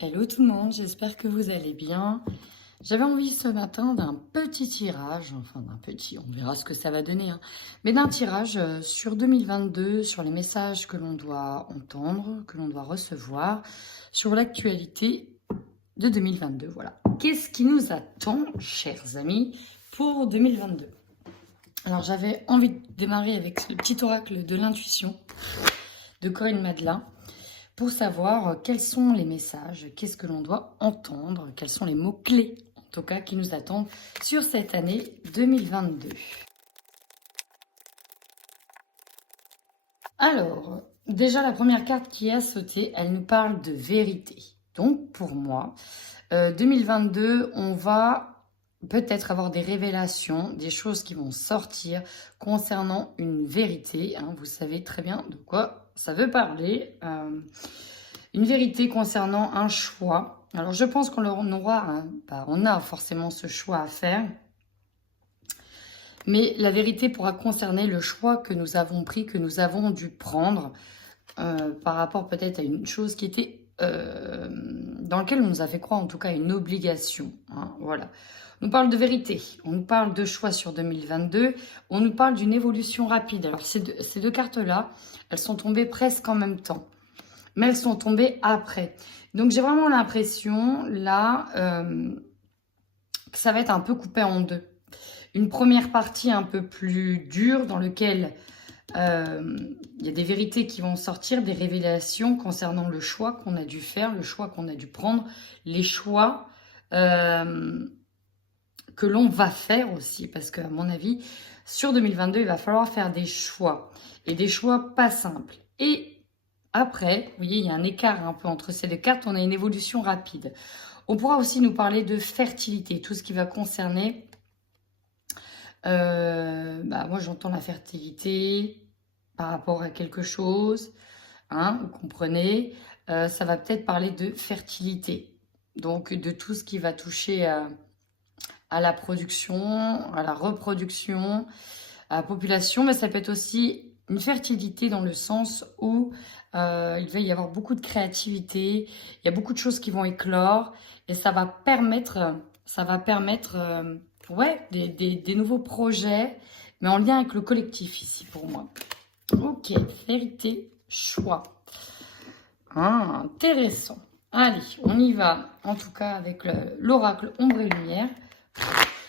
Hello tout le monde, j'espère que vous allez bien. J'avais envie ce matin d'un petit tirage, enfin d'un petit, on verra ce que ça va donner, hein, mais d'un tirage sur 2022, sur les messages que l'on doit entendre, que l'on doit recevoir, sur l'actualité de 2022. Voilà. Qu'est-ce qui nous attend, chers amis, pour 2022? Alors j'avais envie de démarrer avec le petit oracle de l'intuition de Corinne Madelin, pour savoir quels sont les messages, qu'est-ce que l'on doit entendre, quels sont les mots-clés, en tout cas, qui nous attendent sur cette année 2022. Alors, déjà, la première carte qui a sauté, elle nous parle de vérité. Donc, pour moi, 2022, on va peut-être avoir des révélations, des choses qui vont sortir concernant une vérité. Hein, vous savez très bien de quoi ça veut parler. Une vérité concernant un choix. Alors, je pense qu'on aura, on a forcément ce choix à faire. Mais la vérité pourra concerner le choix que nous avons pris, que nous avons dû prendre par rapport peut-être à une chose qui était dans laquelle on nous a fait croire en tout cas une obligation. Hein, voilà. On nous parle de vérité, on nous parle de choix sur 2022, on nous parle d'une évolution rapide. Alors ces deux cartes-là, elles sont tombées presque en même temps, mais elles sont tombées après. Donc j'ai vraiment l'impression là que ça va être un peu coupé en deux. Une première partie un peu plus dure dans laquelle il y a des vérités qui vont sortir, des révélations concernant le choix qu'on a dû faire, le choix qu'on a dû prendre, les choix que l'on va faire aussi. Parce qu'à mon avis, sur 2022, il va falloir faire des choix. Et des choix pas simples. Et après, vous voyez, il y a un écart un peu entre ces deux cartes. On a une évolution rapide. On pourra aussi nous parler de fertilité, tout ce qui va concerner... moi, j'entends la fertilité par rapport à quelque chose, hein, vous comprenez. Ça va peut-être parler de fertilité, donc de tout ce qui va toucher à la production, à la reproduction, à la population, mais ça peut être aussi une fertilité dans le sens où il va y avoir beaucoup de créativité, il y a beaucoup de choses qui vont éclore, et ça va permettre ouais, des nouveaux projets, mais en lien avec le collectif ici pour moi. Ok, vérité, choix. Ah, intéressant. Allez, on y va, en tout cas avec l'oracle Ombre et Lumière,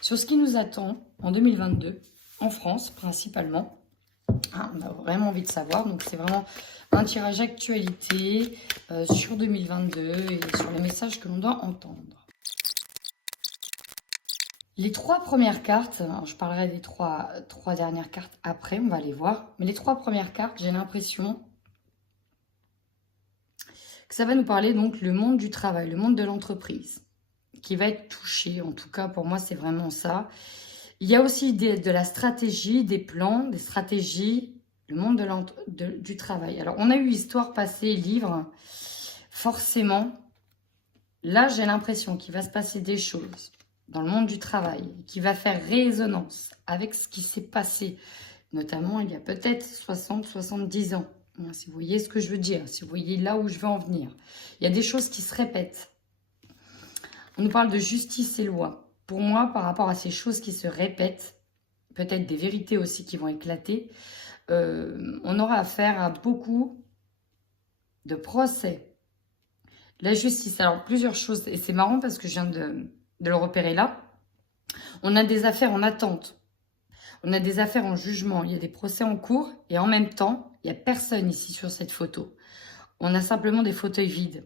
sur ce qui nous attend en 2022, en France principalement. Ah, on a vraiment envie de savoir, donc c'est vraiment un tirage actualité sur 2022 et sur les messages que l'on doit entendre. Les trois premières cartes, alors je parlerai des trois dernières cartes après, on va les voir. Mais les trois premières cartes, j'ai l'impression que ça va nous parler donc le monde du travail, le monde de l'entreprise, qui va être touché. En tout cas, pour moi, c'est vraiment ça. Il y a aussi de la stratégie, des plans, des stratégies, le monde du travail. Alors, on a eu histoire passée, livre, forcément. Là, j'ai l'impression qu'il va se passer des choses dans le monde du travail, qui va faire résonance avec ce qui s'est passé, notamment il y a peut-être 60, 70 ans. Si vous voyez ce que je veux dire, si vous voyez là où je veux en venir. Il y a des choses qui se répètent. On nous parle de justice et loi. Pour moi, par rapport à ces choses qui se répètent, peut-être des vérités aussi qui vont éclater, on aura affaire à beaucoup de procès. La justice, alors plusieurs choses, et c'est marrant parce que je viens de le repérer là. On a des affaires en attente. On a des affaires en jugement. Il y a des procès en cours et en même temps, il n'y a personne ici sur cette photo. On a simplement des fauteuils vides.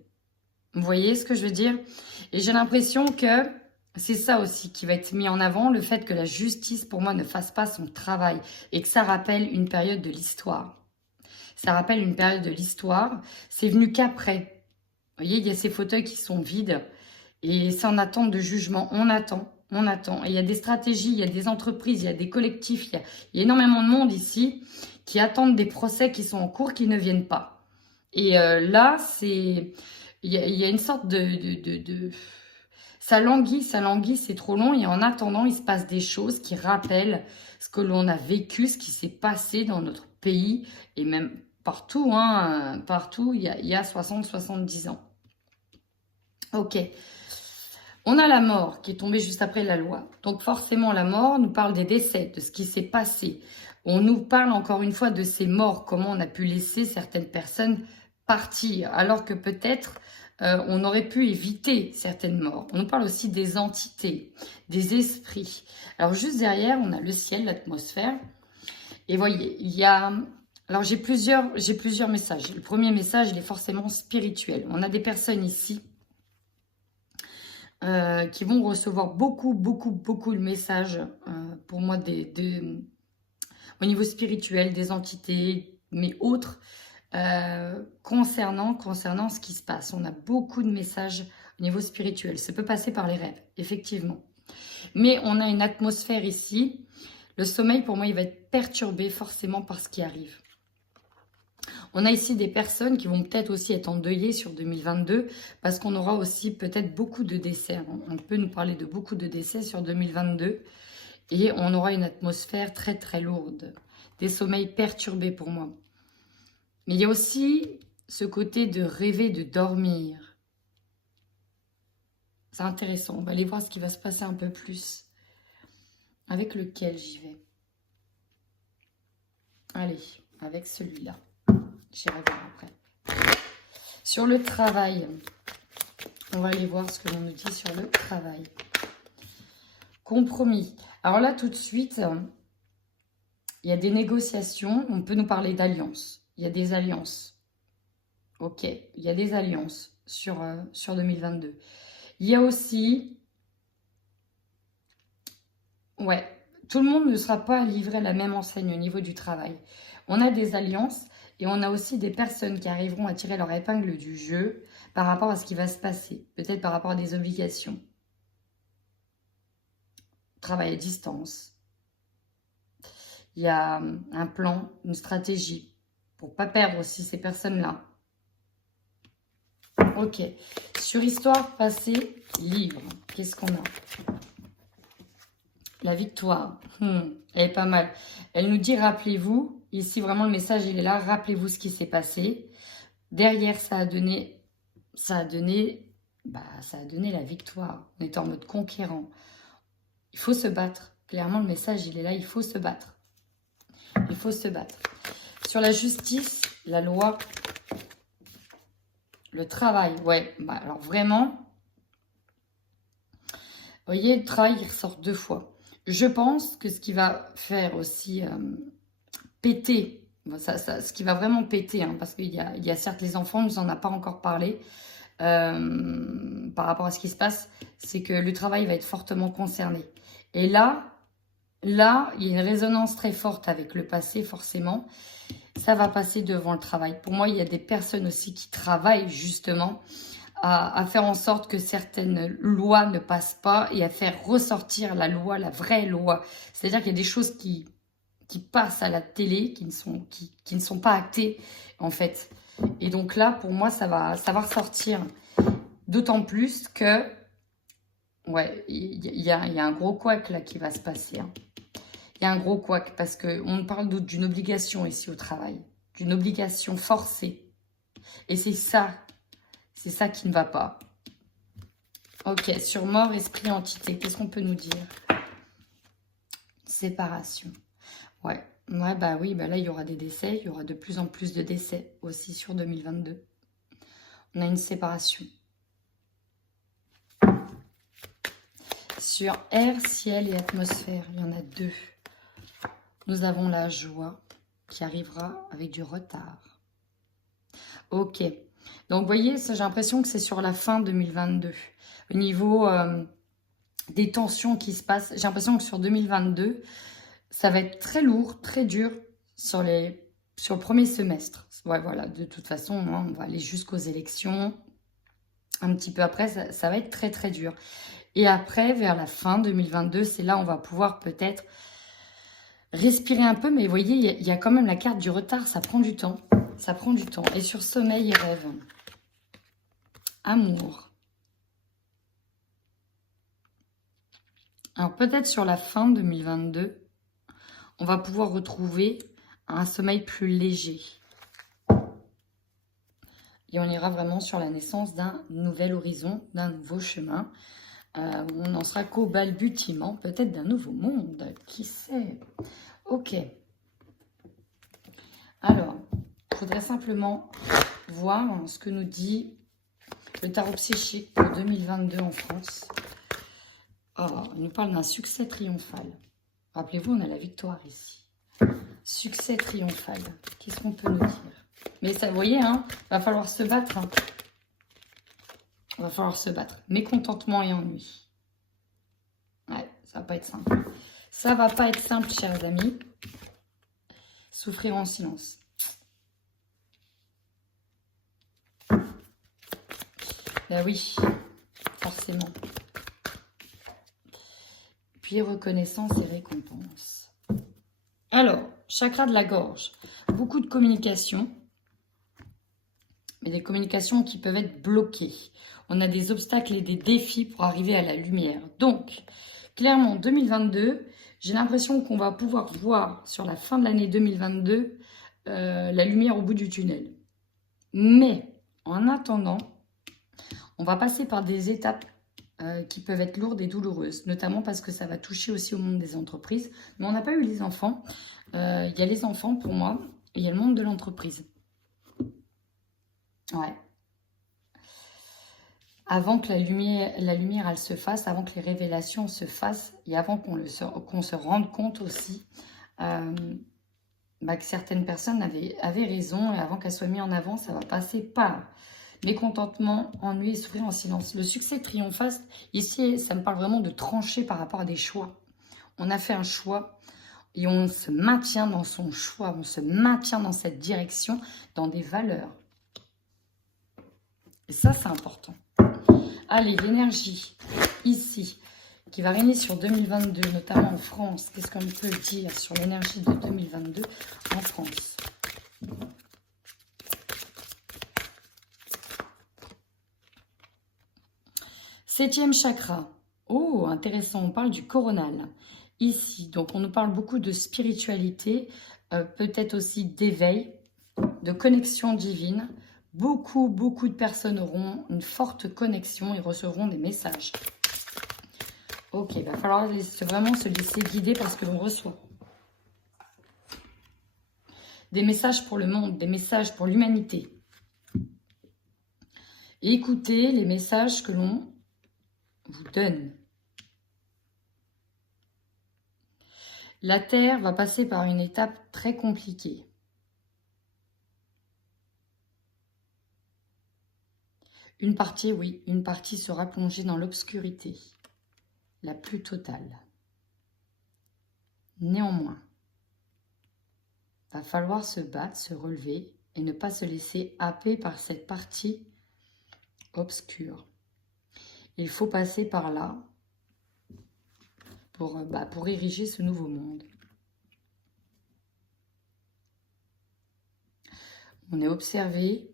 Vous voyez ce que je veux dire? Et j'ai l'impression que c'est ça aussi qui va être mis en avant, le fait que la justice, pour moi, ne fasse pas son travail et que ça rappelle une période de l'histoire. Ça rappelle une période de l'histoire. C'est venu qu'après. Vous voyez, il y a ces fauteuils qui sont vides. Et c'est en attente de jugement. On attend, on attend. Et il y a des stratégies, il y a des entreprises, il y a des collectifs, il y a énormément de monde ici qui attendent des procès qui sont en cours, qui ne viennent pas. Et là, il y a une sorte de... Ça languit, c'est trop long. Et en attendant, il se passe des choses qui rappellent ce que l'on a vécu, ce qui s'est passé dans notre pays. Et même partout, hein, partout, il y a 60, 70 ans. Ok. On a la mort qui est tombée juste après la loi. Donc forcément, la mort nous parle des décès, de ce qui s'est passé. On nous parle encore une fois de ces morts, comment on a pu laisser certaines personnes partir, alors que peut-être on aurait pu éviter certaines morts. On nous parle aussi des entités, des esprits. Alors juste derrière, on a le ciel, l'atmosphère. Et voyez, il y a... Alors j'ai plusieurs messages. Le premier message, il est forcément spirituel. On a des personnes ici qui vont recevoir beaucoup de messages pour moi au niveau spirituel, des entités, mais autres, concernant ce qui se passe. On a beaucoup de messages au niveau spirituel. Ça peut passer par les rêves, effectivement. Mais on a une atmosphère ici. Le sommeil, pour moi, il va être perturbé forcément par ce qui arrive. On a ici des personnes qui vont peut-être aussi être endeuillées sur 2022 parce qu'on aura aussi peut-être beaucoup de décès. On peut nous parler de beaucoup de décès sur 2022 et on aura une atmosphère très lourde. Des sommeils perturbés pour moi. Mais il y a aussi ce côté de rêver, de dormir. C'est intéressant. On va aller voir ce qui va se passer un peu plus. Avec lequel j'y vais. Allez, avec celui-là. J'irai voir après. Sur le travail, on va aller voir ce que l'on nous dit sur le travail. Compromis. Alors là, tout de suite, il y a des négociations. On peut nous parler d'alliances. Il y a des alliances. Ok, il y a des alliances sur 2022. Il y a aussi... Ouais, tout le monde ne sera pas livré à la même enseigne au niveau du travail. On a des alliances et on a aussi des personnes qui arriveront à tirer leur épingle du jeu par rapport à ce qui va se passer. Peut-être par rapport à des obligations. Travail à distance. Il y a un plan, une stratégie pour ne pas perdre aussi ces personnes-là. Ok. Sur histoire passée, livre. Qu'est-ce qu'on a? La victoire. Elle est pas mal. Elle nous dit, rappelez-vous, ici vraiment le message il est là, rappelez-vous ce qui s'est passé. Derrière, ça a donné la victoire. On est en mode conquérant. Il faut se battre. Clairement, le message il est là, il faut se battre. Il faut se battre. Sur la justice, la loi, le travail, ouais. Alors vraiment, vous voyez, le travail il ressort 2 fois. Je pense que ce qui va faire aussi péter, ce qui va vraiment péter, hein, parce qu'il y a certes les enfants, on ne nous en a pas encore parlé par rapport à ce qui se passe, c'est que le travail va être fortement concerné. Et là, il y a une résonance très forte avec le passé, forcément. Ça va passer devant le travail. Pour moi, il y a des personnes aussi qui travaillent justement à faire en sorte que certaines lois ne passent pas et à faire ressortir la loi, la vraie loi. C'est-à-dire qu'il y a des choses qui passent à la télé, qui ne sont pas actées, en fait. Et donc là, pour moi, ça va ressortir. D'autant plus que, ouais, il y a un gros couac là qui va se passer. Hein. Il y a un gros couac parce qu'on parle d'une obligation ici au travail. D'une obligation forcée. Et c'est ça qui ne va pas. Ok, sur mort, esprit, entité, qu'est-ce qu'on peut nous dire? Séparation. Ouais, bah oui, bah là, il y aura des décès. Il y aura de plus en plus de décès aussi sur 2022. On a une séparation. Sur air, ciel et atmosphère, il y en a 2. Nous avons la joie qui arrivera avec du retard. Ok. Donc, vous voyez, ça, j'ai l'impression que c'est sur la fin 2022. Au niveau des tensions qui se passent, j'ai l'impression que sur 2022, ça va être très lourd, très dur sur le premier semestre. Ouais, voilà, de toute façon, hein, on va aller jusqu'aux élections. Un petit peu après, ça va être très dur. Et après, vers la fin 2022, c'est là où on va pouvoir peut-être respirer un peu. Mais vous voyez, il y a quand même la carte du retard, ça prend du temps. Ça prend du temps. Et sur sommeil et rêve. Amour. Alors peut-être sur la fin 2022, on va pouvoir retrouver un sommeil plus léger. Il Et on ira vraiment sur la naissance d'un nouvel horizon, d'un nouveau chemin. On n'en sera qu'au balbutiement, peut-être d'un nouveau monde, qui sait. Ok. Alors, il faudrait simplement voir ce que nous dit le tarot psychique pour 2022 en France. Oh, il nous parle d'un succès triomphal. Rappelez-vous, on a la victoire ici. Succès triomphal. Qu'est-ce qu'on peut nous dire? Mais ça, vous voyez, hein, va falloir se battre. Hein. Va falloir se battre. Mécontentement et ennui. Ouais, ça va pas être simple. Ça va pas être simple, chers amis. Souffrir en silence. Ben oui, forcément. Puis reconnaissance et récompense. Alors, chakra de la gorge. Beaucoup de communication. Mais des communications qui peuvent être bloquées. On a des obstacles et des défis pour arriver à la lumière. Donc, clairement, 2022, j'ai l'impression qu'on va pouvoir voir sur la fin de l'année 2022 la lumière au bout du tunnel. Mais, en attendant, on va passer par des étapes qui peuvent être lourdes et douloureuses, notamment parce que ça va toucher aussi au monde des entreprises. Mais on n'a pas eu les enfants. Il y a les enfants pour moi, et il y a le monde de l'entreprise. Ouais. Avant que la lumière elle se fasse, avant que les révélations se fassent, et avant qu'on se rende compte aussi que certaines personnes avaient raison, et avant qu'elles soient mises en avant, ça va passer par mécontentement, ennui et souffrir en silence. Le succès triomphal, ici, ça me parle vraiment de trancher par rapport à des choix. On a fait un choix et on se maintient dans son choix, on se maintient dans cette direction, dans des valeurs. Et ça, c'est important. Allez, l'énergie, ici, qui va régner sur 2022, notamment en France. Qu'est-ce qu'on peut dire sur l'énergie de 2022 en France? Septième chakra. Oh, intéressant, on parle du coronal. Ici, donc on nous parle beaucoup de spiritualité, peut-être aussi d'éveil, de connexion divine. Beaucoup de personnes auront une forte connexion et recevront des messages. Ok, il va falloir vraiment se laisser guider par ce que l'on reçoit. Des messages pour le monde, des messages pour l'humanité. Et écoutez les messages que l'on vous donne. La Terre va passer par une étape très compliquée. Une partie, oui, une partie sera plongée dans l'obscurité, la plus totale. Néanmoins, va falloir se battre, se relever et ne pas se laisser happer par cette partie obscure. Il faut passer par là pour ériger ce nouveau monde. On est observé,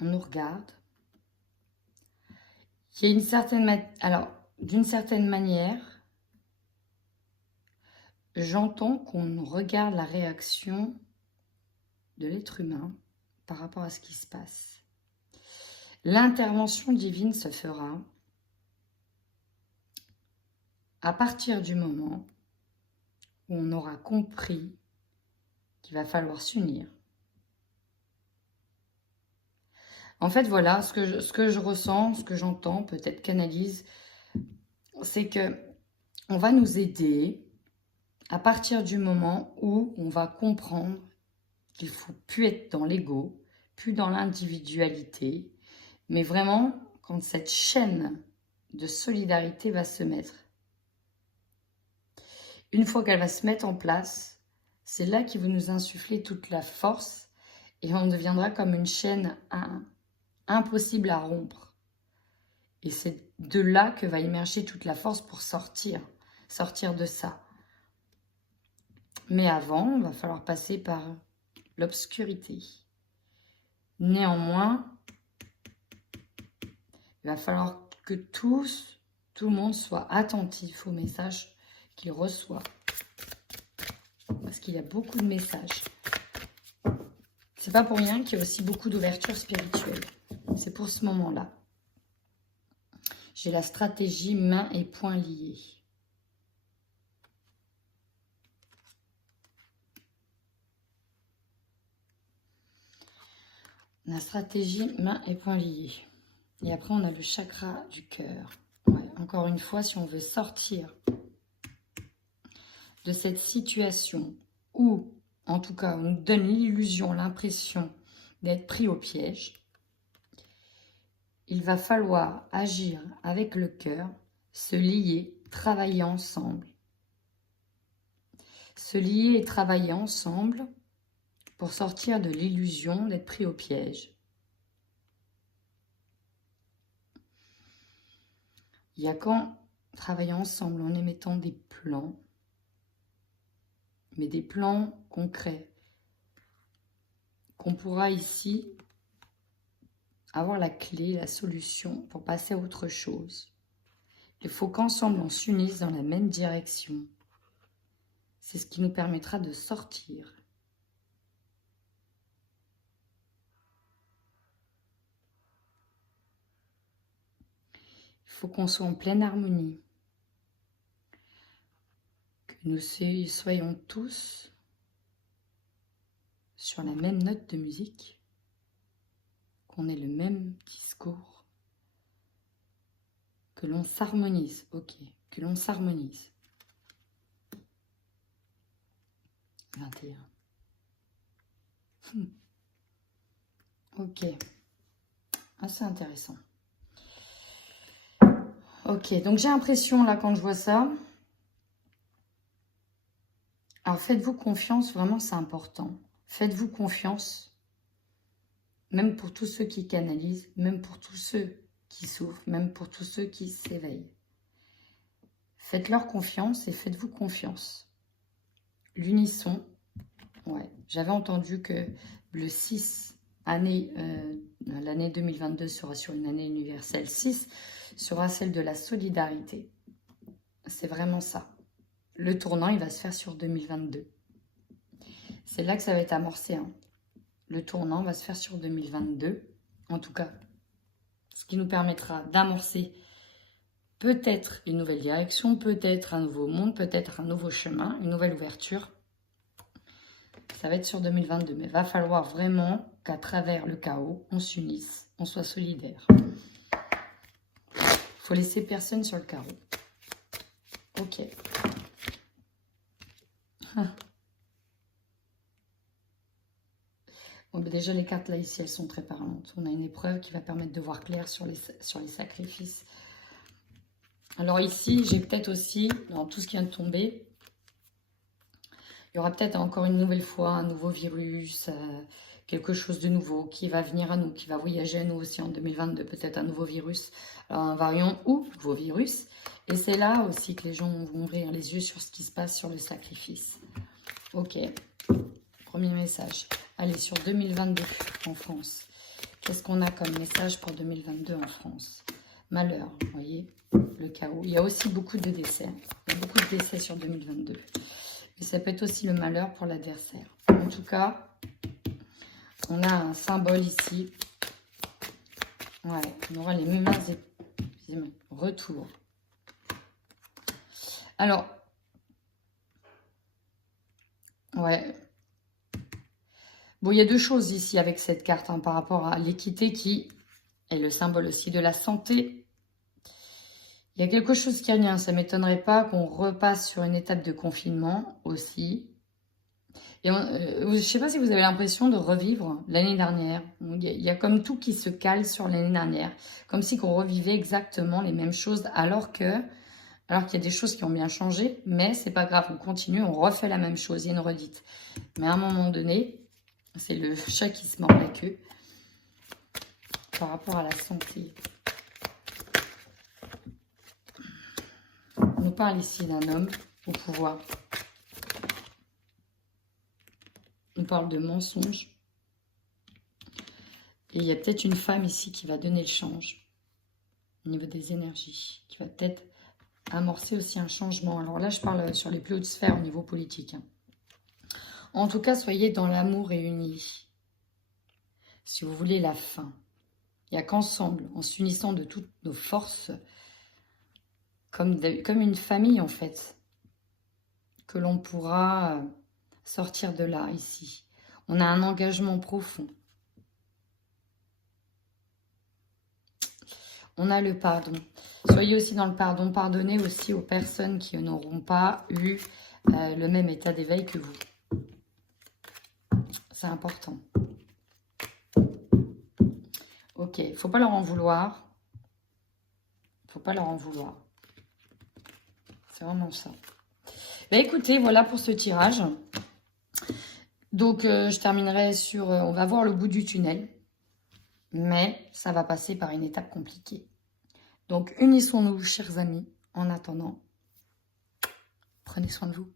on nous regarde. Il y a une certaine alors, d'une certaine manière, j'entends qu'on regarde la réaction de l'être humain par rapport à ce qui se passe. L'intervention divine se fera à partir du moment où on aura compris qu'il va falloir s'unir. En fait, voilà, ce que je ressens, ce que j'entends, peut-être qu'analyse, c'est que on va nous aider à partir du moment où on va comprendre qu'il ne faut plus être dans l'ego, plus dans l'individualité, mais vraiment quand cette chaîne de solidarité va se mettre. Une fois qu'elle va se mettre en place, c'est là qu'il va nous insuffler toute la force et on deviendra comme une chaîne impossible à rompre. Et c'est de là que va émerger toute la force pour sortir de ça. Mais avant, il va falloir passer par l'obscurité. Néanmoins, il va falloir que tout le monde soit attentif aux messages qu'il reçoit. Parce qu'il y a beaucoup de messages. C'est pas pour rien qu'il y a aussi beaucoup d'ouverture spirituelle. C'est pour ce moment-là. J'ai la stratégie main et poing liés. La stratégie main et poing liés. Et après, on a le chakra du cœur. Ouais, encore une fois, si on veut sortir de cette situation où, en tout cas, on nous donne l'illusion, l'impression d'être pris au piège, il va falloir agir avec le cœur, se lier, travailler ensemble. Se lier et travailler ensemble pour sortir de l'illusion d'être pris au piège. Il y a qu'en travaillant ensemble, en émettant des plans, mais des plans concrets, qu'on pourra ici avoir la clé, la solution pour passer à autre chose. Il faut qu'ensemble on s'unisse dans la même direction. C'est ce qui nous permettra de sortir. Il faut qu'on soit en pleine harmonie. Que nous soyons tous sur la même note de musique. Qu'on ait le même discours. Que l'on s'harmonise, ok. Que l'on s'harmonise. 21. Ok. Assez intéressant. Ok, donc j'ai l'impression là quand je vois ça. Alors faites-vous confiance, vraiment c'est important. Faites-vous confiance. Même pour tous ceux qui canalisent, même pour tous ceux qui souffrent, même pour tous ceux qui s'éveillent. Faites-leur confiance et faites-vous confiance. L'unisson, ouais, j'avais entendu que le 6, l'année 2022 sera sur une année universelle, 6 sera celle de la solidarité. C'est vraiment ça. Le tournant, il va se faire sur 2022. C'est là que ça va être amorcé, hein. Le tournant va se faire sur 2022, en tout cas, ce qui nous permettra d'amorcer peut-être une nouvelle direction, peut-être un nouveau monde, peut-être un nouveau chemin, une nouvelle ouverture. Ça va être sur 2022, mais il va falloir vraiment qu'à travers le chaos, on s'unisse, on soit solidaire. Il faut laisser personne sur le carreau. Ok. Bon, ben déjà, les cartes là, ici, elles sont très parlantes. On a une épreuve qui va permettre de voir clair sur les sacrifices. Alors ici, j'ai peut-être aussi, dans tout ce qui vient de tomber, il y aura peut-être encore une nouvelle fois un nouveau virus, quelque chose de nouveau qui va venir à nous, qui va voyager à nous aussi en 2022, peut-être un nouveau virus, alors un variant ou nouveau virus. Et c'est là aussi que les gens vont ouvrir les yeux sur ce qui se passe sur le sacrifice. Ok, premier message. Allez, sur 2022 en France, qu'est-ce qu'on a comme message pour 2022 en France? Malheur, vous voyez, le chaos. Il y a aussi beaucoup de décès. Il y a beaucoup de décès sur 2022. Et ça peut être aussi le malheur pour l'adversaire. En tout cas, on a un symbole ici. Ouais, on aura les mêmes retours. Alors, ouais. Bon, il y a deux choses ici avec cette carte, hein, par rapport à l'équité qui est le symbole aussi de la santé. Il y a quelque chose qui revient, ça ne m'étonnerait pas qu'on repasse sur une étape de confinement aussi. Et je ne sais pas si vous avez l'impression de revivre l'année dernière. Il y a comme tout qui se cale sur l'année dernière. Comme si qu'on revivait exactement les mêmes choses alors qu'il y a des choses qui ont bien changé. Mais c'est pas grave, on continue, on refait la même chose, il y a une redite. Mais à un moment donné, c'est le chat qui se mord la queue par rapport à la santé. On nous parle ici d'un homme au pouvoir. On parle de mensonges. Et il y a peut-être une femme ici qui va donner le change au niveau des énergies, qui va peut-être amorcer aussi un changement. Alors là, je parle sur les plus hautes sphères au niveau politique, hein. En tout cas, soyez dans l'amour et unis. si vous voulez, la fin. Il n'y a qu'ensemble, en s'unissant de toutes nos forces, comme une famille en fait, que l'on pourra sortir de là, ici. On a un engagement profond. On a le pardon. Soyez aussi dans le pardon. Pardonnez aussi aux personnes qui n'auront pas eu le même état d'éveil que vous. C'est important. Ok, il ne faut pas leur en vouloir. Il ne faut pas leur en vouloir. C'est vraiment ça. Bah, écoutez, voilà pour ce tirage. Donc, je terminerai sur... on va voir le bout du tunnel. Mais ça va passer par une étape compliquée. Donc, unissons-nous, chers amis. En attendant, prenez soin de vous.